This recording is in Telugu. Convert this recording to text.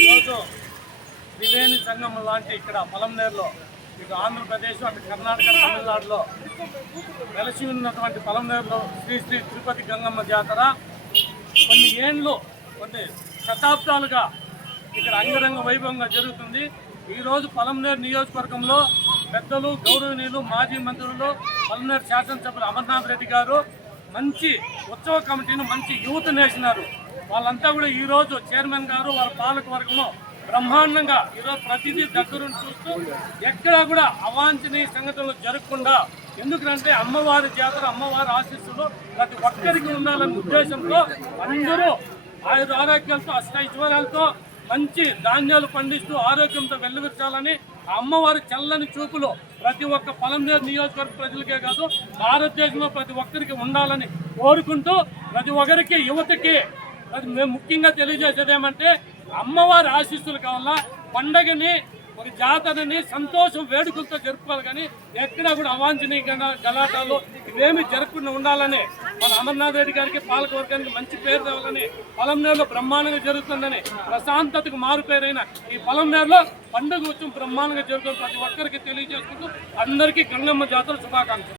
ఈరోజు త్రివేణి సంగమం లాంటి ఇక్కడ పొలంనేరులో ఇటు ఆంధ్రప్రదేశ్ అటు కర్ణాటక తమిళనాడులో వెలసి ఉన్నటువంటి పొలంనేరులో శ్రీ శ్రీ తిరుపతి గంగమ్మ జాతర. కొన్ని ఏండ్లు కొన్ని శతాబ్దాలుగా ఇక్కడ అంగరంగ వైభవంగా జరుగుతుంది. ఈరోజు పొలంనేరు నియోజకవర్గంలో పెద్దలు గౌరవనీయులు మాజీ మంత్రులు పొలంనేరు శాసనసభ్యులు అమర్నాథ్ రెడ్డి గారు మంచి ఉత్సవ కమిటీని మంచి యూత్ నేసినారు. వాళ్ళంతా కూడా ఈరోజు చైర్మన్ గారు వాళ్ళ పాలక వర్గంలో బ్రహ్మాండంగా ఈరోజు ప్రతిదీ దగ్గరుండి చూస్తూ ఎక్కడా కూడా అవాంఛనీయ సంఘటనలు జరగకుండా ఎందుకంటే అమ్మవారి జాతర అమ్మవారి ఆశీస్సులు ప్రతి ఒక్కరికి ఉండాలనే ఉద్దేశంతో అందరూ ఆయుధ ఆరోగ్యాలతో అష్టైశ్వర్యాలతో మంచి ధాన్యాలు పండిస్తూ ఆరోగ్యంతో వెల్లువిర్చాలని అమ్మవారి చల్లని చూపులు ప్రతి ఒక్క పొలంనేరు నియోజకవర్గ ప్రజలకే కాదు భారతదేశంలో ప్రతి ఒక్కరికి ఉండాలని కోరుకుంటూ ప్రతి ఒక్కరికి యువతకి అది మేము ముఖ్యంగా తెలియజేసేది ఏమంటే అమ్మవారి ఆశీస్సులు కావాలా? పండగని ఒక జాతరని సంతోషం వేడుకలతో జరుపుకోవాలి కానీ ఎక్కడా కూడా అవాంఛనీయ గలాటాలు ఇవేమి జరగకుండా ఉండాలని మన అమర్నాథ్ రెడ్డి గారికి పాలకవర్గానికి మంచి పేరు తేవాలని పొలంనేరులో బ్రహ్మాండంగా జరుగుతుందని ప్రశాంతతకు మారుపేరైన ఈ పొలంనేరులో పండుగ ఉత్సవం బ్రహ్మాండంగా జరుగుతుంది ప్రతి ఒక్కరికి తెలియజేసుకుంటూ అందరికీ గంగమ్మ జాతర శుభాకాంక్షలు.